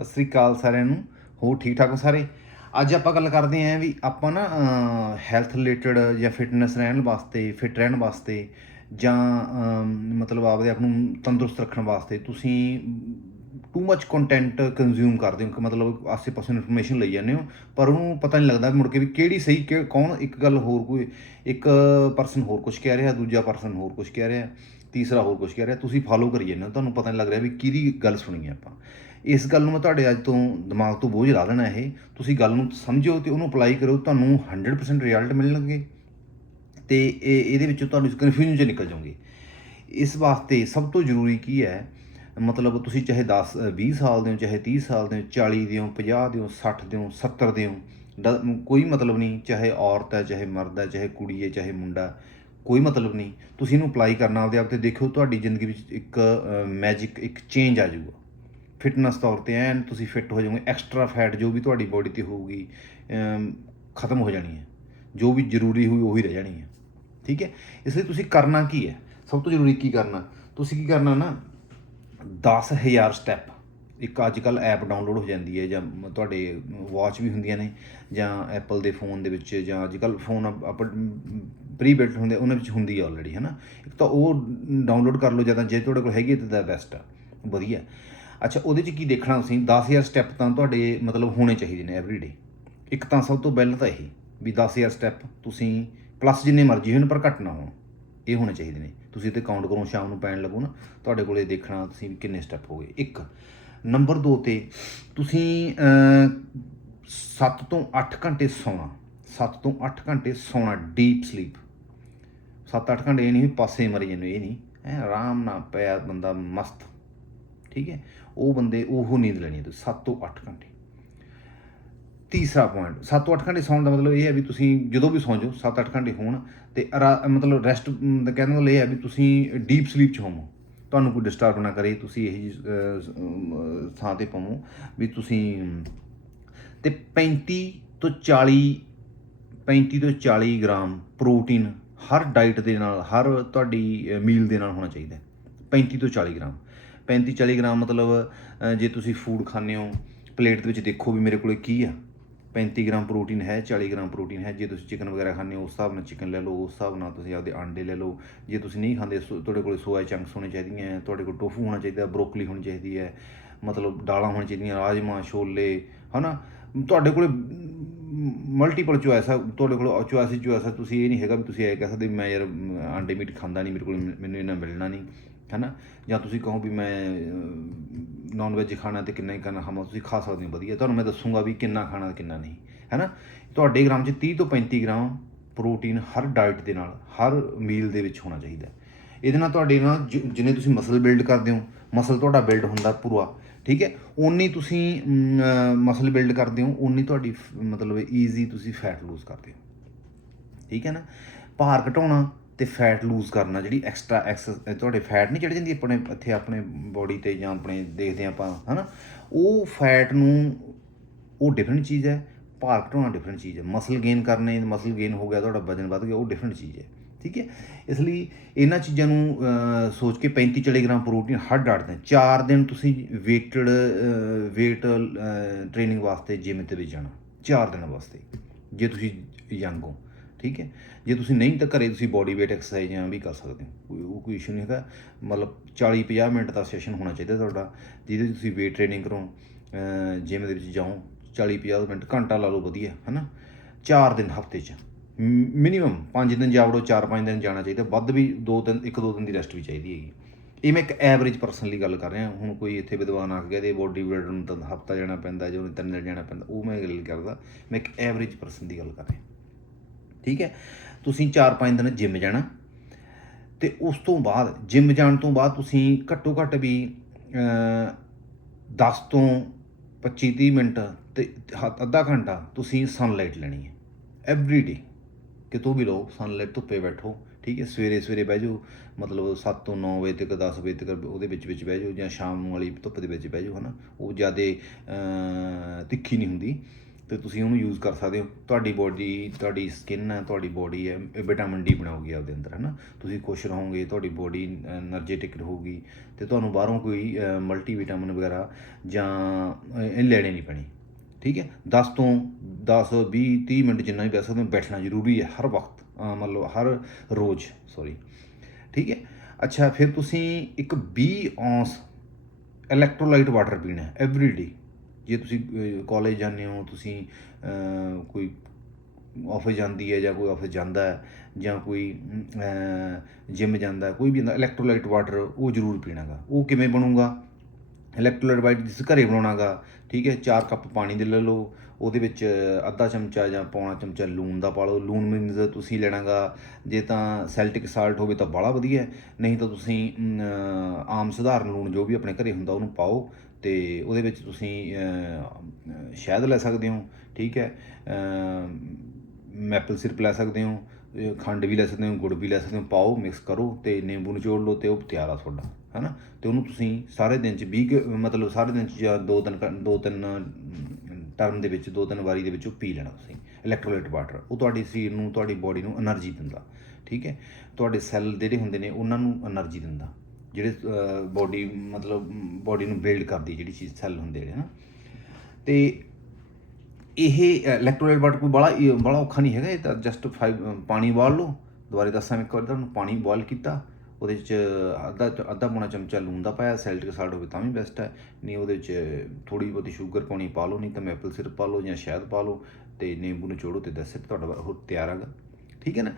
ਸਤਿ ਸ੍ਰੀ ਅਕਾਲ ਸਾਰਿਆਂ ਨੂੰ। ਹੋਰ ਠੀਕ ਠਾਕ ਹੋ ਸਾਰੇ? ਅੱਜ ਆਪਾਂ ਗੱਲ ਕਰਦੇ ਆਂ ਵੀ ਆਪਾਂ ਨਾ ਹੈਲਥ ਰਿਲੇਟਡ ਜਾਂ ਫਿਟਨੈਸ ਰਹਿਣ ਵਾਸਤੇ ਫਿਟ ਰਹਿਣ ਵਾਸਤੇ ਜਾਂ ਮਤਲਬ ਆਪਦੇ ਆਪ ਨੂੰ ਤੰਦਰੁਸਤ ਰੱਖਣ ਵਾਸਤੇ ਤੁਸੀਂ ਟੂ ਮੱਚ ਕੰਟੈਂਟ ਕੰਜ਼ਿਊਮ ਕਰਦੇ ਹੋ, ਕਿ ਮਤਲਬ ਆਸੇ-ਪਾਸੇ ਇਨਫੋਰਮੇਸ਼ਨ ਲਈ ਜਾਂਦੇ ਹੋ, ਪਰ ਉਹਨੂੰ ਪਤਾ ਨਹੀਂ ਲੱਗਦਾ ਵੀ ਮੁੜ ਕੇ ਵੀ ਕਿਹੜੀ ਸਹੀ ਕਿ, ਕੌਣ ਇੱਕ ਗੱਲ ਹੋਰ ਕੋਈ, ਇੱਕ ਪਰਸਨ ਹੋਰ ਕੁਝ ਕਹਿ ਰਿਹਾ, ਦੂਜਾ ਪਰਸਨ ਹੋਰ ਕੁਝ ਕਹਿ ਰਿਹਾ, ਤੀਸਰਾ ਹੋਰ ਕੁਝ ਕਹਿ ਰਿਹਾ, ਤੁਸੀਂ ਫਾਲੋ ਕਰੀ ਜਾਂਦੇ ਹੋ, ਤੁਹਾਨੂੰ ਪਤਾ ਨਹੀਂ ਲੱਗ ਰਿਹਾ ਵੀ ਕਿਹਦੀ ਗੱਲ ਸੁਣੀ ਹੈ ਆਪਾਂ। ਇਸ ਗੱਲ ਨੂੰ ਮੈਂ ਤੁਹਾਡੇ ਅੱਜ ਤੋਂ ਦਿਮਾਗ ਤੋਂ ਬੋਝ ਲਾ ਦੇਣਾ ਇਹ। ਤੁਸੀਂ ਗੱਲ ਨੂੰ ਸਮਝੋ ਤੇ ਉਹਨੂੰ ਅਪਲਾਈ ਕਰੋ ਤੁਹਾਨੂੰ 100% ਰਿਜ਼ਲਟ ਮਿਲਣਗੇ ਤੇ ਇਹ ਇਹਦੇ ਵਿੱਚੋਂ ਤੁਹਾਨੂੰ ਕਨਫਿਊਜ਼ਨ ਚ ਨਿਕਲ ਜਾਓਗੇ। ਇਸ ਵਾਸਤੇ ਸਭ ਤੋਂ ਜ਼ਰੂਰੀ ਕੀ ਹੈ ਮਤਲਬ ਤੁਸੀਂ ਚਾਹੇ 10 ਅ, 20 ਸਾਲ ਦੇ ਹੋ ਚਾਹੇ 30 ਸਾਲ ਦੇ ਹੋ 40 ਦੇ ਹੋ 50 ਦੇ ਹੋ 60 ਦੇ ਹੋ 70 ਦੇ ਹੋ ਡ- ਕੋਈ ਮਤਲਬ ਨਹੀਂ ਚਾਹੇ ਔਰਤ ਹੈ ਚਾਹੇ ਮਰਦ ਹੈ ਚਾਹੇ ਕੁੜੀ ਹੈ ਚਾਹੇ ਮੁੰਡਾ ਕੋਈ ਮਤਲਬ ਨਹੀਂ। ਤੁਸੀਂ ਇਹਨੂੰ ਅਪਲਾਈ ਕਰਨਾ ਆਪਦੇ ਆਪ ਤੇ ਦੇਖਿਓ ਤੁਹਾਡੀ ਜ਼ਿੰਦਗੀ ਵਿੱਚ ਇੱਕ ਮੈਜਿਕ ਇੱਕ ਚੇਂਜ ਆ ਜਾਊਗਾ। ਫਿਟਨੈਸ ਤੌਰ ਤੇ ਐਨ ਤੁਸੀਂ ਫਿੱਟ ਹੋ ਜਾਓਗੇ ਐਕਸਟਰਾ ਫੈਟ ਜੋ ਵੀ ਤੁਹਾਡੀ ਬੋਡੀ ਤੇ ਹੋਊਗੀ ਖਤਮ ਹੋ ਜਾਣੀ ਹੈ। ਜੋ ਵੀ ਜ਼ਰੂਰੀ ਹੋਈ ਉਹੀ ਰਹਿ ਜਾਣੀ ਹੈ। ਠੀਕ ਹੈ? ਇਸ ਲਈ ਤੁਸੀਂ ਕਰਨਾ ਕੀ ਹੈ? ਸਭ ਤੋਂ ਜ਼ਰੂਰੀ ਕੀ ਕਰਨਾ? ਤੁਸੀਂ ਕੀ ਕਰਨਾ ਨਾ 10000 ਸਟੈਪ ਇੱਕ ਅੱਜ ਕੱਲ ਐਪ ਡਾਊਨਲੋਡ ਹੋ ਜਾਂਦੀ ਹੈ ਜਾਂ ਤੁਹਾਡੇ ਵਾਚ ਵੀ ਹੁੰਦੀਆਂ ਨੇ ਜਾਂ ਐਪਲ ਦੇ ਫੋਨ ਦੇ ਵਿੱਚ ਜਾਂ ਅੱਜ ਕੱਲ ਫੋਨ ਆਪਾਂ ਪ੍ਰੀ ਬਿਲਟ ਹੁੰਦੇ ਉਹਨਾਂ ਵਿੱਚ ਹੁੰਦੀ ਹੈ ਆਲਰੇਡੀ ਹੈ ਨਾ? ਇੱਕ ਤਾਂ ਉਹ ਡਾਊਨਲੋਡ ਕਰ ਲਓ ਜਾਂ ਜੇ ਤੁਹਾਡੇ ਕੋਲ ਹੈਗੀ ਹੈ ਤਾਂ ਬੈਸਟ ਆ। ਵਧੀਆ। ਅੱਛਾ, ਉਹਦੇ 'ਚ ਕੀ ਦੇਖਣਾ ਤੁਸੀਂ? 10000 ਸਟੈਪ ਤਾਂ ਤੁਹਾਡੇ ਮਤਲਬ ਹੋਣੇ ਚਾਹੀਦੇ ਨੇ ਐਵਰੀਡੇ ਇੱਕ ਤਾਂ ਸਭ ਤੋਂ ਪਹਿਲਾਂ ਤਾਂ ਇਹ ਵੀ 10000 ਸਟੈਪ ਤੁਸੀਂ ਪਲੱਸ ਜਿੰਨੇ ਮਰਜ਼ੀ ਹੋਣ ਪਰ ਘੱਟ ਨਾ ਹੋਣ। ਇਹ ਹੋਣੇ ਚਾਹੀਦੇ ਨੇ। ਤੁਸੀਂ ਤੇ ਕਾਊਂਟ ਕਰੋ, ਸ਼ਾਮ ਨੂੰ ਪੈਣ ਲੱਗੋ ਨਾ, ਤੁਹਾਡੇ ਕੋਲੇ ਦੇਖਣਾ ਤੁਸੀਂ ਕਿੰਨੇ ਸਟੈਪ ਹੋ ਗਏ। ਇੱਕ ਨੰਬਰ 2 ਤੇ ਤੁਸੀਂ 7 ਤੋਂ 8 ਘੰਟੇ ਸੌਣਾ। 7 ਤੋਂ 8 ਘੰਟੇ ਸੌਣਾ ਡੀਪ ਸਲੀਪ 7-8 ਘੰਟੇ ਇਹ ਨਹੀਂ ਵੀ ਪਾਸੇ ਮਰੀ ਜਾਂਦੇ, ਇਹ ਨਹੀਂ। ਐ ਆਰਾਮ ਨਾਲ ਪਿਆ ਬੰਦਾ ਮਸਤ। ਠੀਕ ਹੈ? ਉਹ ਬੰਦੇ ਉਹ ਨੀਂਦ ਲੈਣੀ ਹੈ ਤੁਸੀਂ 7 ਤੋਂ 8 ਘੰਟੇ। ਤੀਸਰਾ ਪੁਆਇੰਟ 7 ਤੋਂ 8 ਘੰਟੇ ਸੌਣ ਦਾ ਮਤਲਬ ਇਹ ਹੈ ਵੀ ਤੁਸੀਂ ਜਦੋਂ ਵੀ ਸੌਂ ਜਾਓ 7-8 ਘੰਟੇ ਹੋਣ ਤੇ ਆਰਾ- ਮਤਲਬ ਰੈਸਟ ਦਾ ਕਹਿਣ ਦਾ ਮਤਲਬ ਇਹ ਹੈ ਵੀ ਤੁਸੀਂ ਡੀਪ ਸਲੀਪ 'ਚ ਹੋਵੋ। ਤੁਹਾਨੂੰ ਕੋਈ ਡਿਸਟਰਬ ਨਾ ਕਰੇ, ਤੁਸੀਂ ਇਹ ਥਾਂ ਤੇ ਪਵੋ ਵੀ ਤੁਸੀਂ, ਤੇ 35 ਤੋਂ 40 35 ਤੋਂ 40 ਗ੍ਰਾਮ ਪ੍ਰੋਟੀਨ ਹਰ ਡਾਈਟ ਦੇ ਨਾਲ, ਹਰ ਤੁਹਾਡੀ ਮੀਲ ਦੇ ਨਾਲ ਹੋਣਾ ਚਾਹੀਦਾ ਹੈ। 35 ਤੋਂ 40 ਗ੍ਰਾਮ। 35 40 ਗ੍ਰਾਮ ਮਤਲਬ ਅ, ਜੇ ਤੁਸੀਂ ਫੂਡ ਖਾਂਦੇ ਹੋ ਪਲੇਟ ਦੇ ਵਿੱਚ ਦੇਖੋ ਵੀ ਮੇਰੇ ਕੋਲੇ ਕੀ ਆ। 35 ਗ੍ਰਾਮ ਪ੍ਰੋਟੀਨ ਹੈ 40 ਗ੍ਰਾਮ ਪ੍ਰੋਟੀਨ ਹੈ ਜੇ ਤੁਸੀਂ ਚਿਕਨ ਵਗੈਰਾ ਖਾਂਦੇ ਹੋ ਉਸ ਹਿਸਾਬ ਨਾਲ ਚਿਕਨ ਲੈ ਲਓ ਉਸ ਹਿਸਾਬ ਨਾਲ ਤੁਸੀਂ ਆਪਦੇ ਆਂਡੇ ਲੈ ਲਓ। ਜੇ ਤੁਸੀਂ ਨਹੀਂ ਖਾਂਦੇ ਸੋ- ਤੁਹਾਡੇ ਕੋਲ ਸੋਇਆ ਚੰਕਸ ਹੋਣੇ ਚਾਹੀਦੀਆਂ ਹੈ, ਤੁਹਾਡੇ ਕੋਲ ਟੋਫੂ ਹੋਣਾ ਚਾਹੀਦਾ ਬਰੋਕਲੀ ਹੋਣੀ ਚਾਹੀਦੀ ਹੈ ਮਤਲਬ ਦਾਲਾਂ ਹੋਣੀਆਂ ਚਾਹੀਦੀਆਂ ਰਾਜਮਾ ਛੋਲੇ ਹਨਾ? ਤੁਹਾਡੇ ਕੋਲ ਮਲਟੀਪਲ ਚੁਆਇਸ ਆ ਤੁਹਾਡੇ ਕੋਲ ਚੁਆਇਸ ਹੀ ਚੁਆਇਸ ਆ। ਤੁਸੀਂ ਇਹ ਨਹੀਂ ਹੈਗਾ ਵੀ ਤੁਸੀਂ ਇਹ ਕਹਿ ਸਕਦੇ ਵੀ ਮੈਂ ਯਾਰ ਅਮ, ਆਂਡੇ ਮੀਟ ਖਾਂਦਾ ਨਹੀਂ ਮੇਰੇ ਕੋਲ ਮੈਨੂੰ ਇਹਨਾਂ ਮਿਲਣਾ ਨਹੀਂ। ਹੈਨਾ? ਜਾਂ ਤੁਸੀਂ ਕਹੋ ਵੀ ਮੈਂ ਨਾਨ ਵੈਜ ਖਾਣਾ ਤੇ ਕਿੰਨਾ ਹੀ ਖਾਣਾ ਖਾਵਾਂ, ਤੁਸੀਂ ਖਾ ਸਕਦੇ ਹੋ, ਵਧੀਆ। ਤੁਹਾਨੂੰ ਮੈਂ ਦੱਸੂਗਾ ਵੀ ਕਿੰਨਾ ਖਾਣਾ ਕਿੰਨਾ ਨਹੀਂ, ਹੈਨਾ? ਤੁਹਾਡੇ ਗ੍ਰਾਮ 'ਚ 30 ਤੋਂ 35 ਗ੍ਰਾਮ ਪ੍ਰੋਟੀਨ ਹਰ ਡਾਈਟ ਦੇ ਨਾਲ, ਹਰ ਮੀਲ ਦੇ ਵਿੱਚ ਹੋਣਾ ਚਾਹੀਦਾ। ਇਹਦੇ ਨਾਲ ਤੁਹਾਡੇ ਨਾਲ ਜਿ- ਜਿੰਨੇ ਤੁਸੀਂ ਮਸਲ ਬਿਲਡ ਕਰਦੇ ਹੋ ਮਸਲ ਤੁਹਾਡਾ ਬਿਲਡ ਹੁੰਦਾ ਪੂਰਾ, ਠੀਕ ਹੈ? ਓਨੀ ਤੁਸੀਂ ਮਸਲ ਬਿਲਡ ਕਰਦੇ ਹੋ, ਓਨੀ ਤੁਹਾਡੀ ਫ- ਮਤਲਬ ਈਜ਼ੀ ਤੁਸੀਂ ਫੈਟ ਲੂਜ਼ ਕਰਦੇ ਹੋ, ਠੀਕ ਹੈ ਨਾ? ਭਾਰ ਘਟਾਉਣਾ ਤੇ ਫੈਟ ਲੂਜ਼ ਕਰਨਾ, ਜਿਹੜੀ ਐਕਸਟਰਾ ਐਕਸਸ ਤੁਹਾਡੇ ਫੈਟ ਨਹੀਂ ਚੜ ਜਾਂਦੀ, ਆਪਣੇ, ਇੱਥੇ ਆਪਣੇ ਬੋਡੀ ਤੇ ਜਾਂ ਆਪਣੇ ਦੇਖਦੇ ਹਾਂ ਆਪਾਂ, ਹਨਾ? ਉਹ ਫੈਟ ਨੂੰ, ਉਹ ਡਿਫਰੈਂਟ ਚੀਜ਼ ਹੈ, ਭਾਰ ਘਟਾਉਣਾ ਡਿਫਰੈਂਟ ਚੀਜ਼ ਹੈ। ਮਸਲ ਗੇਨ ਕਰਨੇ ਮਸਲ ਗੇਨ ਹੋ ਗਿਆ, ਤੁਹਾਡਾ ਵਜਨ ਵੱਧ ਗਿਆ, ਉਹ ਡਿਫਰੈਂਟ ਚੀਜ਼ ਹੈ, ਠੀਕ ਹੈ? ਇਸ ਲਈ ਇਹਨਾਂ ਚੀਜ਼ਾਂ ਨੂੰ ਸੋਚ ਕੇ 35 40 ਗ੍ਰਾਮ ਪ੍ਰੋਟੀਨ ਹਰ ਡਾਟਦੇ 4 ਦਿਨ ਤੁਸੀਂ ਵੇਟਡ ਵੇਟ ਟ੍ਰੇਨਿੰਗ ਵਾਸਤੇ ਜਿਮ ਤੇ ਵੀ ਜਾਣਾ 4 ਦਿਨ ਵਾਸਤੇ, ਜੇ ਤੁਸੀਂ ਯੰਗ ਹੋ। ਠੀਕ ਹੈ? ਜੇ ਤੁਸੀਂ ਨਹੀਂ ਤਾਂ ਘਰੇ ਤੁਸੀਂ ਬੋਡੀ weight ਐਕਸਰਸਾਈਜ਼ਾਂ ਵੀ ਕਰ ਸਕਦੇ ਹੋ। ਕੋਈ, ਉਹ ਕੋਈ ਇਸ਼ੂ ਨਹੀਂ ਹੈਗਾ। ਮਤਲਬ 40 50 ਮਿੰਟ ਦਾ ਸੈਸ਼ਨ ਹੋਣਾ ਚਾਹੀਦਾ ਤੁਹਾਡਾ, ਜਿਹਦੇ 'ਚ ਤੁਸੀਂ weight ਟ੍ਰੇਨਿੰਗ ਕਰੋ ਜਿਮ ਦੇ ਵਿੱਚ ਜਾਓ 40 50 ਮਿੰਟ, ਘੰਟਾ ਲਾ ਲਓ ਵਧੀਆ, ਹਨਾ? 4 ਦਿਨ ਹਫ਼ਤੇ 'ਚ। ਮਿਨੀਮਮ 5 ਦਿਨ ਜਾਵੜੋ 4-5 ਦਿਨ ਜਾਣਾ ਚਾਹੀਦਾ। ਵੱਧ ਵੀ 2 ਦਿਨ 1-2 ਦਿਨ ਦੀ ਰੈਸਟ ਵੀ ਚਾਹੀਦੀ ਹੈਗੀ। ਇਹ ਮੈਂ ਇੱਕ ਐਵਰੇਜ ਪਰਸਨ ਲਈ ਗੱਲ ਕਰ ਰਿਹਾ। ਹੁਣ ਕੋਈ ਇੱਥੇ ਵਿਦਵਾਨ ਆ ਕੇ ਕਹਦੇ ਬੋਡੀ ਬਿਲਡਰ ਨੂੰ ਤਾਂ ਹਫਤਾ ਜਾਣਾ ਪੈਂਦਾ, ਜਾਂ ਉਹਨੂੰ ਤਿੰਨ ਦਿਨ ਜਾਣਾ ਪੈਂਦਾ, ਉਹ ਮੈਂ ਗੱਲ ਕਰਦਾ। ਮੈਂ ਇੱਕ ਐਵਰੇਜ ਪਰਸਨ ਦੀ ਗੱਲ ਕਰ ਰਿਹਾ। ਠੀਕ ਹੈ? ਤੁਸੀਂ 4-5 ਦਿਨ ਜਿਮ ਜਾਣਾ। ਤੇ ਉਸ ਤੋਂ ਬਾਅਦ ਜਿਮ ਜਾਣ ਤੋਂ ਬਾਅਦ ਤੁਸੀਂ ਘੱਟੋ ਘੱਟ ਵੀ ਅਹ, 10 ਤੋਂ 25-30 ਮਿੰਟ ਤੇ ਅੱਧਾ ਘੰਟਾ ਤੁਸੀਂ ਸਨਲਾਈਟ ਲੈਣੀ ਹੈ। ਐਵਰੀ ਡੇ ਕਿਤੋਂ ਵੀ ਲਓ ਸਨਲਾਈਟ ਧੁੱਪੇ ਬੈਠੋ ਠੀਕ ਹੈ? ਸਵੇਰੇ ਸਵੇਰੇ ਬਹਿ ਜਾਓ ਮਤਲਬ 7 ਤੋਂ 9 ਵਜੇ ਤੱਕ 10 ਵਜੇ ਤੱਕ ਉਹਦੇ ਵਿੱਚ ਵਿੱਚ ਬਹਿ ਜਾਓ ਜਾਂ ਸ਼ਾਮ ਨੂੰ ਵਾਲੀ ਧੁੱਪ ਦੇ ਵਿੱਚ ਬਹਿ ਜਾਓ ਹਨਾ? ਉਹ ਜਿਆਦੇ ਤਿੱਖੀ ਨਹੀਂ ਹੁੰਦੀ। ਤੇ ਤੁਸੀਂ ਉਹਨੂੰ ਯੂਜ਼ ਕਰ ਸਕਦੇ ਹੋ। ਤੁਹਾਡੀ ਬੋਡੀ ਤੁਹਾਡੀ ਸਕਿਨ ਹੈ, ਤੁਹਾਡੀ ਬੋਡੀ ਹੈ, ਇਹ ਵਿਟਾਮਿਨ ਡੀ ਬਣਾਉਗੀ ਆਪਦੇ ਅੰਦਰ ਹੈ ਨਾ ਤੁਸੀਂ ਖੁਸ਼ ਰਹੋਗੇ, ਤੁਹਾਡੀ ਬੋਡੀ એનર્ਜੈਟਿਕ ਰਹੂਗੀ ਤੇ ਤੁਹਾਨੂੰ ਬਾਹਰੋਂ ਕੋਈ ਮਲਟੀ ਵਿਟਾਮਿਨ ਵਗੈਰਾ ਜਾਂ ਇਹ ਲੈਣੇ ਨਹੀਂ ਪੈਣੀ, ਠੀਕ ਹੈ? 10 ਤੋਂ 10 20 30 ਮਿੰਟ ਜਿੰਨਾ ਵੀ ਬੈਠ ਸਕਦੇ ਹੋ, ਬੈਠਣਾ ਜ਼ਰੂਰੀ ਹੈ ਹਰ ਵਕਤ ਮਤਲਬ ਹਰ ਰੋਜ਼ ਸੌਰੀ ਠੀਕ ਹੈ? ਅੱਛਾ, ਫਿਰ ਤੁਸੀਂ ਇੱਕ 20 ਔਂਸ ਇਲੈਕਟ੍ਰੋਲਾਈਟ ਵਾਟਰ ਪੀਣਾ ਐਵਰੀ ਡੇ ਜੇ ਤੁਸੀਂ ਕਾਲਜ ਜਾਂਦੇ ਹੋ, ਤੁਸੀਂ ਕੋਈ ਆਫਿਸ ਜਾਂਦੀ ਹੈ ਜਾਂ ਕੋਈ ਆਫਿਸ ਜਾਂਦਾ ਹੈ ਜਾਂ ਕੋਈ ਜਿਮ ਜਾਂਦਾ ਕੋਈ ਵੀ ਜਾਂਦਾ ਇਲੈਕਟ੍ਰੋਲਾਈਟ ਵਾਟਰ ਉਹ ਜ਼ਰੂਰ ਪੀਣਾਗਾ। ਉਹ ਕਿਵੇਂ ਬਣੂਗਾ? ਇਲੈਕਟ੍ਰੋਲਾਈਟ ਵਾਟਰ ਜਿਸ ਘਰੇ ਬਣਾਉਣਾਗਾ, ਠੀਕ ਹੈ 4 ਕੱਪ ਪਾਣੀ ਦੇ ਲੈ ਲਓ ਉਹਦੇ ਵਿੱਚ ਅੱਧਾ ਚਮਚਾ ਜਾਂ ਪੌਣਾ ਚਮਚਾ ਲੂਣ ਦਾ ਪਾ ਲਓ। ਲੂਣ ਮੀਨਸ ਤੁਸੀਂ ਲੈਣਾਗਾ, ਜੇ ਤਾਂ ਸੈਲਟਿਕ ਸਾਲਟ ਹੋਵੇ ਤਾਂ ਬਾਹਲਾ ਵਧੀਆ ਨਹੀਂ ਤਾਂ ਤੁਸੀਂ ਆਮ ਸਧਾਰਨ ਲੂਣ ਜੋ ਵੀ ਆਪਣੇ ਘਰੇ ਹੁੰਦਾ ਉਹਨੂੰ ਪਾਓ ਤੇ ਉਹਦੇ ਵਿੱਚ ਤੁਸੀਂ ਸ਼ਹਿਦ ਲੈ ਸਕਦੇ ਹੋ, ਠੀਕ ਹੈ। ਮੈਪਲ ਸਿਰਪ ਲੈ ਸਕਦੇ ਹੋ, ਖੰਡ ਵੀ ਲੈ ਸਕਦੇ ਹੋ, ਗੁੜ ਵੀ ਲੈ ਸਕਦੇ ਹੋ, ਪਾਓ, ਮਿਕਸ ਕਰੋ ਤੇ ਨਿੰਬੂ ਨਿਚੋੜ ਲਓ ਤੇ ਉਹ ਤਿਆਰ ਆ ਤੁਹਾਡਾ ਹੈਨਾ ਤੇ ਉਹਨੂੰ ਤੁਸੀਂ ਸਾਰੇ ਦਿਨ ਚ 20 ਮਤਲਬ ਸਾਰੇ ਦਿਨ ਚ ਜਾਂ ਦੋ ਤਿੰਨ ਘੰ- ਦੋ ਤਿੰਨ ਟਰਮ ਦੇ ਵਿੱਚ ਦੋ ਤਿੰਨ ਵਾਰੀ ਦੇ ਵਿੱਚ ਉਹ ਪੀ ਲੈਣਾ ਤੁਸੀਂ ਇਲੈਕਟ੍ਰੋਲਾਈਟ ਵਾਟਰ ਉਹ ਤੁਹਾਡੇ ਸਰੀਰ ਨੂੰ, ਤੁਹਾਡੀ ਬਾਡੀ ਨੂੰ એનર્ਜੀ ਦਿੰਦਾ, ਠੀਕ ਹੈ? ਤੁਹਾਡੇ ਸੈੱਲ ਜਿਹੜੇ ਹੁੰਦੇ ਨੇ, ਉਹਨਾਂ ਨੂੰ એનર્ਜੀ ਦਿੰਦਾ, ਜਿਹੜੇ ਬਾਡੀ ਮਤਲਬ ਬਾਡੀ ਨੂੰ ਬਿਲਡ ਕਰਦੀ ਜਿਹੜੀ ਚੀਜ਼ ਸੈੱਲ ਹੁੰਦੇ ਨੇ ਨਾ ਤੇ ਇਹ ਇਲੈਕਟ੍ਰੋਲਾਈਟ ਵਾਟਰ ਕੋਈ ਬੜਾ ਬੜਾ ਔਖਾ ਨਹੀਂ ਹੈਗਾ, ਇਹ ਤਾਂ ਜਸਟ 5 ਪਾਣੀ ਬਾਲ ਲਓ, ਦੁਬਾਰੇ ਦੱਸਾਂ ਇੱਕ ਵਾਰ ਤੁਹਾਨੂੰ, ਪਾਣੀ ਬੋਇਲ ਕੀਤਾ ਉਹਦੇ 'ਚ ਅੱਧਾ ਅੱਧਾ ਪੌਣਾ ਚਮਚਾ ਲੂਣ ਦਾ ਪਾਇਆ ਸੈਲਟਿਕ ਸਾਲਟ ਹੋਵੇ ਤਾਂ ਵੀ ਬੈਸਟ ਹੈ। ਨਹੀਂ ਉਹਦੇ 'ਚ ਥੋੜੀ ਬਹੁਤੀ ਸ਼ੂਗਰ ਪਾਉਣੀ ਪਾ ਲਓ ਨਹੀਂ ਤਾਂ ਮੈਪਲ ਸਿਰਪ ਪਾ ਲਓ ਜਾਂ ਸ਼ਹਿਦ ਪਾ ਲਓ ਤੇ ਨਿੰਬੂ ਨਿਚੋੜੋ ਤੇ ਦੱਸੇ ਤੁਹਾਡਾ ਹੋਰ ਤਿਆਰ ਹੈਗਾ। ਠੀਕ ਹੈ ਨਾ?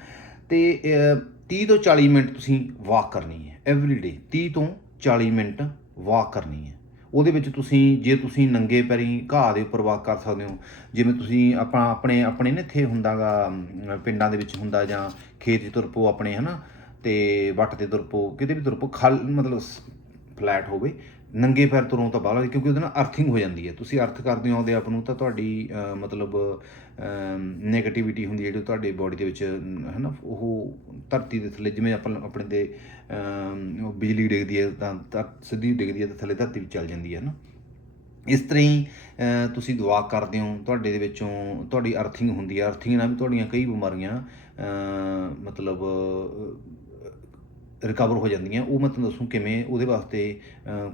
ਤੇ ਅਹ, 30 ਤੋਂ 40 ਮਿੰਟ ਤੁਸੀਂ ਵਾਕ ਕਰਨੀ ਹੈ ਐਵਰੀ ਡੇ 30 ਤੋਂ 40 ਮਿੰਟ ਵਾਕ ਕਰਨੀ ਹੈ। ਉਹਦੇ ਵਿੱਚ ਤੁਸੀਂ ਜੇ ਤੁਸੀਂ ਨੰਗੇ ਪੈਰੀ ਘਾਹ ਦੇ ਉੱਪਰ ਵਾਕ ਕਰ ਸਕਦੇ ਹੋ ਜਿਵੇਂ ਤੁਸੀਂ ਆਪਾਂ ਆਪਣੇ ਆਪਣੇ ਨੇ ਇੱਥੇ ਹੁੰਦਾਗਾ ਅਮ, ਪਿੰਡਾਂ ਦੇ ਵਿੱਚ ਹੁੰਦਾ ਜਾਂ ਖੇਤ 'ਚ ਤੁਰ ਪਓ ਆਪਣੇ ਹਨਾ? ਤੇ ਵੱਟ ਤੇ ਤੁਰਪੋ ਕਿਤੇ ਵੀ ਤੁਰਪੋ ਖਲ ਮਤਲਬ ਫਲੈਟ ਹੋਵੇ, ਨੰਗੇ ਪੈਰ ਤੁਰੋਂ ਤਾਂ ਬਾਹਲਾ, ਕਿਉਂਕਿ ਉਹਦੇ ਨਾਲ ਅਰਥਿੰਗ ਹੋ ਜਾਂਦੀ ਹੈ। ਤੁਸੀਂ ਅਰਥ ਕਰਦੇ ਹੋ ਆਪਦੇ ਆਪ ਨੂੰ ਤਾਂ ਤੁਹਾਡੀ ਮਤਲਬ ਨੈਗੇਟਿਵਿਟੀ ਹੁੰਦੀ ਹੈ, ਜਿਹੜੀ ਤੁਹਾਡੇ ਬਾਡੀ ਦੇ ਵਿੱਚ ਹੈ ਨਾ ਉਹ ਧਰਤੀ ਦੇ ਥੱਲੇ, ਜਿਵੇਂ ਆਪਾਂ ਆਪਣੇ ਦੇ ਬਿਜਲੀ ਡਿੱਗਦੀ ਹੈ ਤਾਂ ਧਰ- ਸਿੱਧੀ ਡਿੱਗਦੀ ਹੈ ਤਾਂ ਥੱਲੇ ਧਰਤੀ ਵਿੱਚ ਚੱਲ ਜਾਂਦੀ ਹੈ ਨਾ ਇਸ ਤਰ੍ਹਾਂ ਹੀ ਤੁਸੀਂ ਦੁਆ ਕਰਦੇ ਹੋ, ਤੁਹਾਡੇ ਦੇ ਵਿੱਚੋਂ ਤੁਹਾਡੀ ਅਰਥਿੰਗ ਹੁੰਦੀ ਹੈ। ਅਰਥਿੰਗ ਨਾਲ ਵੀ ਤੁਹਾਡੀਆਂ ਕਈ ਬਿਮਾਰੀਆਂ ਮਤਲਬ ਰਿਕਵਰ ਹੋ ਜਾਂਦੀਆਂ। ਉਹ ਮੈਂ ਤੁਹਾਨੂੰ ਦੱਸੂ ਕਿਵੇਂ ਉਹਦੇ ਵਾਸਤੇ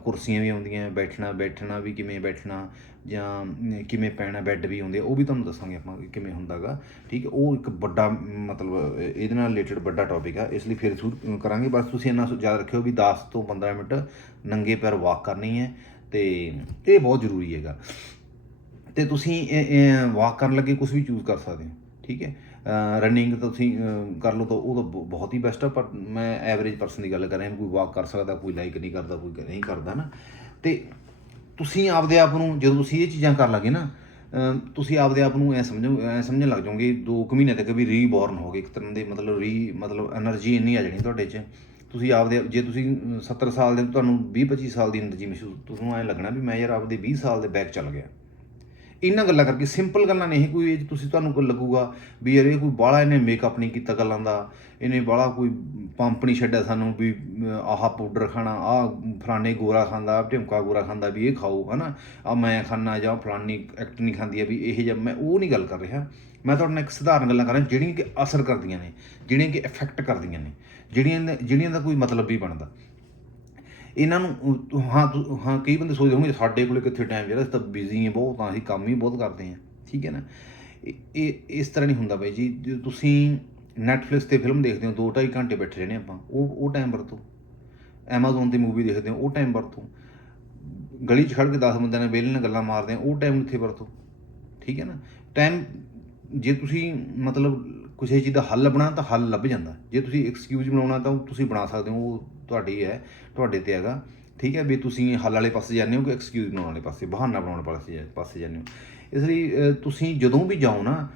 ਕੁਰਸੀਆਂ ਵੀ ਆਉਂਦੀਆਂ ਬੈਠਣਾ ਬੈਠਣਾ ਵੀ ਕਿਵੇਂ ਬੈਠਣਾ ਜਾਂ ਕਿਵੇਂ ਪੈਣਾ ਬੈੱਡ ਵੀ ਆਉਂਦੇ ਆ, ਉਹ ਵੀ ਤੁਹਾਨੂੰ ਦੱਸਾਂਗੇ ਆਪਾਂ ਕਿ ਕਿਵੇਂ ਹੁੰਦਾਗਾ। ਠੀਕ ਹੈ ਉਹ ਇੱਕ ਵੱਡਾ ਮਤਲਬ ਇਹਦੇ ਨਾਲ ਰਿਲੇਟਡ ਵੱਡਾ ਟੌਪਿਕ ਆ ਇਸ ਲਈ ਫਿਰ ਸ਼ੁਰੂ ਕਰਾਂਗੇ। ਬਸ ਤੁਸੀਂ ਇੰਨਾ ਯਾਦ ਰੱਖਿਓ ਵੀ 10 ਤੋਂ 15 ਮਿੰਟ ਨੰਗੇ ਪੈਰ ਵਾਕ ਕਰਨੀ ਹੈ ਤੇ ਇਹ ਬਹੁਤ ਜ਼ਰੂਰੀ ਹੈਗਾ। ਤੇ ਤੁਸੀਂ ਵਾਕ ਕਰਨ ਲੱਗੇ ਕੁਝ ਵੀ ਚੂਜ਼ ਕਰ ਸਕਦੇ ਹੋ। ਠੀਕ ਹੈ ਰਨਿੰਗ ਤੁਸੀਂ ਕਰ ਲਓ ਤਾਂ ਉਹ ਤਾਂ ਬਹੁਤ ਹੀ ਬੈਸਟ ਆ, ਪਰ ਮੈਂ ਐਵਰੇਜ ਪਰਸਨ ਦੀ ਗੱਲ ਕਰ ਰਿਹਾ, ਕੋਈ ਵਾਕ ਕਰ ਸਕਦਾ, ਕੋਈ ਲਾਈਕ ਨਹੀਂ ਕਰਦਾ, ਕੋਈ ਨਹੀਂ ਕਰਦਾ ਨਾ। ਤੇ ਤੁਸੀਂ ਆਪਦੇ ਆਪ ਨੂੰ, ਜਦੋਂ ਤੁਸੀਂ ਇਹ ਚੀਜ਼ਾਂ ਕਰ ਲੱਗੇ ਨਾ ਤੁਸੀਂ ਆਪਦੇ ਆਪ ਨੂੰ ਐ ਸਮਝੋ, ਐ ਸਮਝਣ ਲੱਗ ਜਾਓਗੇ, ਦੋ ਕੁ ਮਹੀਨੇ ਤੱਕ ਵੀ ਰੀਬੋਰਨ ਹੋਗੇ ਇੱਕ ਤਰ੍ਹਾਂ ਦੇ ਮਤਲਬ ਰੀ ਮਤਲਬ એનર્ਜੀ ਇੰਨੀ ਆ ਜਾਣੀ ਤੁਹਾਡੇ 'ਚ। ਤੁਸੀਂ ਆਪਦੇ, ਜੇ ਤੁਸੀਂ 70 ਸਾਲ ਦੇ, ਤੁਹਾਨੂੰ 20 25 ਸਾਲ ਦੀ ਐਨਰਜੀ ਮਹਿਸੂਸ, ਤੁਹਾਨੂੰ ਐ ਲੱਗਣਾ ਵੀ ਮੈਂ ਯਾਰ ਆਪਦੇ 20 ਸਾਲ ਦੇ ਬੈਕ ਚੱਲ ਗਿਆ। ਇਹਨਾਂ ਗੱਲਾਂ ਕਰਕੇ ਸਿੰਪਲ ਗੱਲਾਂ ਨਹੀਂ ਕੋਈ ਇਹ ਤੁਸੀਂ ਤੁਹਾਨੂੰ ਕੋਈ ਲੱਗੂਗਾ ਵੀ ਯਾਰ ਇਹ ਕੋਈ ਬਾਹਲਾ ਇਹਨੇ ਮੇਕਅਪ ਨਹੀਂ ਕੀਤਾ ਗੱਲਾਂ ਦਾ, ਇਹਨੇ ਬਾਹਲਾ ਕੋਈ ਪੰਪ ਨਹੀਂ ਛੱਡਿਆ ਸਾਨੂੰ ਵੀ ਆਹ ਪਾਊਡਰ ਖਾਣਾ, ਆਹ ਫਲਾਣੇ ਗੋਰਾ ਖਾਂਦਾ ਢਿਮਕਾ ਗੋਰਾ ਖਾਂਦਾ ਵੀ ਇਹ ਖਾਓ, ਹਨਾ? ਆ ਮੈਂ ਖਾਣਾ ਜਾਂ ਫਲਾਨੀ ਐਕਟ ਨਹੀਂ ਖਾਂਦੀ ਆ ਵੀ ਇਹ ਜਾਂ ਮੈਂ ਉਹ ਨਹੀਂ ਗੱਲ ਕਰ ਰਿਹਾ। ਮੈਂ ਤੁਹਾਡੇ ਨਾਲ ਇੱਕ ਸਧਾਰਨ ਗੱਲਾਂ ਕਰ ਰਿਹਾ ਜਿਹੜੀਆਂ ਕਿ ਅਸਰ ਕਰਦੀਆਂ ਨੇ, ਜਿਹੜੀਆਂ ਕਿ ਇਫੈਕਟ ਕਰਦੀਆਂ ਨੇ, ਜਿਹੜੀਆਂ ਜਿਹੜੀਆਂ ਦਾ ਕੋਈ ਮਤਲਬ ਵੀ ਬਣਦਾ। ਇਹਨਾਂ ਨੂੰ ਹਾਂ, ਤੁ- ਹਾਂ, ਕਈ ਬੰਦੇ ਸੋਚਦੇ ਹੋਣਗੇ ਸਾਡੇ ਕੋਲੇ ਕਿੱਥੇ ਟਾਈਮ ਜਿਹੜਾ ਅਸੀਂ ਤਾਂ ਬਿਜ਼ੀ ਹਾਂ ਬਹੁਤ ਹਾਂ ਅਸੀਂ ਕੰਮ ਹੀ ਬਹੁਤ ਕਰਦੇ ਹਾਂ, ਠੀਕ ਹੈ ਨਾ? ਇਹ- ਇਹ, ਇਸ ਤਰ੍ਹਾਂ ਨਹੀਂ ਹੁੰਦਾ ਬਾਈ ਜੀ, ਜੇ ਤੁਸੀਂ ਨੈਟਫਲਿਕਸ ਤੇ ਫਿਲਮ ਦੇਖਦੇ ਹੋ 2.5 ਘੰਟੇ ਬੈਠੇ ਰਹਿੰਦੇ ਆਪਾਂ, ਉਹ ਉਹ ਟਾਈਮ ਵਰਤੋ। ਐਮਾਜ਼ਨ ਤੇ ਮੂਵੀ ਦੇਖਦੇ ਹੋ, ਉਹ ਟਾਈਮ ਵਰਤੋ। ਗਲੀ 'ਚ ਖੜ ਕੇ 10 ਬੰਦਿਆਂ ਨਾਲ ਵਿਹਲੇ ਨਾਲ ਗੱਲਾਂ ਮਾਰਦੇ ਆ ਉਹ ਟਾਈਮ ਇੱਥੇ ਵਰਤੋ, ਠੀਕ ਹੈ ਨਾ? ਟਾਈਮ ਜੇ ਤੁਸੀਂ ਮਤਲਬ ਕਿਸੇ ਚੀਜ਼ ਦਾ ਹੱਲ ਲੱਭਣਾ ਤਾਂ ਹੱਲ ਲੱਭ ਜਾਂਦਾ। ਜੇ ਤੁਸੀਂ ਐਕਸਕਿਊਜ਼ ਬਣਾਉਣਾ ਤਾਂ ਤੁਸੀਂ ਬਣਾ ਸਕਦੇ ਹੋ, ਉਹ ਤੁਹਾਡੀ ਹੈ, ਤੁਹਾਡੇ ਤੇ ਹੈਗਾ। ਠੀਕ ਹੈ, ਵੀ ਤੁਸੀਂ ਹੱਲ ਵਾਲੇ ਪਾਸੇ ਜਾਂਦੇ ਹੋ ਕਿ ਐਕਸਕਿਊਜ਼ ਬਣਾਉਣ ਵਾਲੇ ਪਾਸੇ, ਬਹਾਨਾ ਬਣਾਉਣ ਵਾਲੇ ਪਾਸੇ ਜਾਂਦੇ ਹੋ। ਇਸ ਲਈ ਤੁਸੀਂ ਜਦੋਂ ਵੀ ਜਾਓ ਨਾ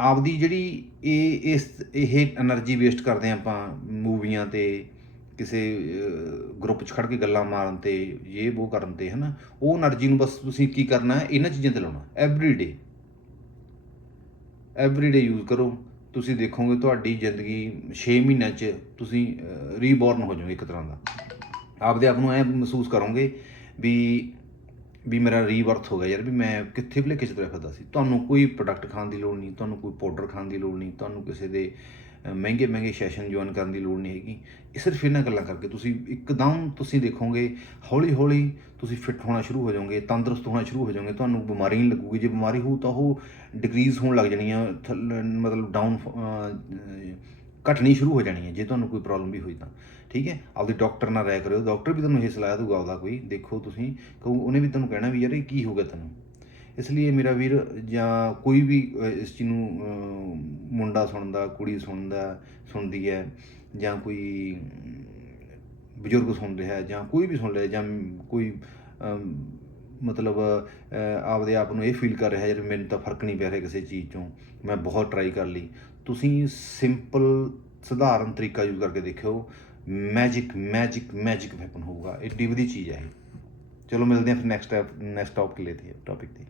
ਆਪਦੀ ਜਿਹੜੀ ਇਹ, ਇਸ, ਇਹ એનર્ਜੀ ਵੇਸਟ ਕਰਦੇ ਆਪਾਂ, ਮੂਵੀਆਂ ਤੇ, ਕਿਸੇ ਗਰੁੱਪ 'ਚ ਖੜ ਕੇ ਗੱਲਾਂ ਮਾਰਨ ਤੇ ਇਹ ਉਹ ਕਰਨ ਤੇ, ਹਨਾ, ਉਹ એનર્ਜੀ ਨੂੰ ਬਸ ਤੁਸੀਂ ਕੀ ਕਰਨਾ, ਇਹਨਾਂ ਚੀਜ਼ਾਂ ਤੇ ਲਾਉਣਾ every day day every day use ਕਰੋ। ਤੁਸੀਂ ਦੇਖੋਗੇ ਤੁਹਾਡੀ ਜ਼ਿੰਦਗੀ 6 ਮਹੀਨਿਆਂ 'ਚ ਤੁਸੀਂ ਰੀਬੋਰਨ ਹੋ ਜਾਓਗੇ ਇੱਕ ਤਰ੍ਹਾਂ ਦਾ। ਆਪਦੇ ਆਪ ਨੂੰ ਐ ਮਹਿਸੂਸ ਕਰੋਗੇ ਵੀ ਵੀ ਮੇਰਾ ਰੀਵਰਥ ਹੋ ਗਿਆ ਯਾਰ, ਵੀ ਮੈਂ ਕਿੱਥੇ ਭੁਲੇਖੇ ਚ ਤਰ੍ਹਾਂ ਫਿਰਦਾ ਸੀ। ਤੁਹਾਨੂੰ ਕੋਈ ਪ੍ਰੋਡਕਟ ਖਾਣ ਦੀ ਲੋੜ ਨਹੀਂ, ਤੁਹਾਨੂੰ ਕੋਈ ਪਾਊਡਰ ਖਾਣ ਦੀ ਲੋੜ ਨਹੀਂ, ਤੁਹਾਨੂੰ ਕਿਸੇ ਦੇ ਮਹਿੰਗੇ ਮਹਿੰਗੇ ਸੈਸ਼ਨ ਜੁਆਇਨ ਕਰਨ ਦੀ ਲੋੜ ਨਹੀਂ ਹੈਗੀ। ਇਹ ਸਿਰਫ ਇਹਨਾਂ ਗੱਲਾਂ ਕਰਕੇ ਤੁਸੀਂ ਇੱਕਦਮ ਤੁਸੀਂ ਦੇਖੋਗੇ, ਹੌਲੀ ਹੌਲੀ ਤੁਸੀਂ ਫਿੱਟ ਹੋਣਾ ਸ਼ੁਰੂ ਹੋ ਜਾਓਗੇ, ਤੰਦਰੁਸਤ ਹੋਣਾ ਸ਼ੁਰੂ ਹੋ ਜਾਓਗੇ, ਤੁਹਾਨੂੰ ਬਿਮਾਰੀ ਨਹੀਂ ਲੱਗੂਗੀ। ਜੇ ਬਿਮਾਰੀ ਹੋਊ ਤਾਂ ਉਹ ਡਿਕਰੀਜ਼ ਹੋਣ ਲੱਗ ਜਾਣੀ ਆ ਥੱਲੇ- ਮਤਲਬ ਡਾਊਨ ਘਟਣੀ ਸ਼ੁਰੂ ਹੋ ਜਾਣੀ ਹੈ ਜੇ ਤੁਹਾਨੂੰ ਕੋਈ ਪ੍ਰੋਬਲਮ ਵੀ ਹੋਈ ਤਾਂ। ਠੀਕ ਹੈ? ਆਪਦੇ ਡਾਕਟਰ ਨਾਲ ਰਾਇ ਕਰਿਓ। ਡਾਕਟਰ ਵੀ ਤੁਹਾਨੂੰ ਇਹ ਸਲਾਹ ਦਊਗਾ ਉਹਦਾ ਕੋਈ। ਦੇਖੋ ਤੁਸੀਂ ਕਹੂ ਉਹਨੇ ਵੀ ਤੁਹਾਨੂੰ ਕਹਿਣਾ ਵੀ ਯਾਰ ਇਹ ਕੀ ਹੋ ਗਿਆ ਤੈਨੂੰ? ਇਸ ਲਈ ਮੇਰਾ ਵੀਰ ਜਾਂ ਕੋਈ ਵੀ ਇਸ ਚੀਜ਼ ਨੂੰ ਮੁੰਡਾ ਸੁਣਦਾ, ਕੁੜੀ ਸੁਣਦਾ, ਸੁਣਦੀ ਹੈ ਜਾਂ ਕੋਈ ਬਜ਼ੁਰਗ ਸੁਣ ਰਿਹਾ ਜਾਂ ਕੋਈ ਵੀ ਸੁਣ ਰਿਹਾ ਜਾਂ ਕੋਈ ਮਤਲਬ ਆਪਦੇ ਆਪ ਨੂੰ ਇਹ ਫੀਲ ਕਰ ਰਿਹਾ ਯਾਰ ਮੈਨੂੰ ਤਾਂ ਫ਼ਰਕ ਨਹੀਂ ਪੈ ਰਿਹਾ ਕਿਸੇ ਚੀਜ਼ ਚੋਂ, ਮੈਂ ਬਹੁਤ ਟਰਾਈ ਕਰ ਲਈ। ਤੁਸੀਂ ਸਿੰਪਲ ਸਧਾਰਨ ਤਰੀਕਾ ਯੂਜ਼ ਕਰਕੇ ਦੇਖਿਓ। ਮੈਜਿਕ ਮੈਜਿਕ ਮੈਜਿਕ ਵੈਪਨ ਹੋਊਗਾ। ਇਹ ਡੀ ਦੀ ਚੀਜ਼ ਹੈ ਇਹ। ਚਲੋ ਮਿਲਦੇ ਹਾਂ ਫਿਰ ਨੈਕਸਟ ਨੈਕਸਟ ਟੌਪਿਕ ਲੈਤੇ ਟੌਪਿਕ ਤੇ।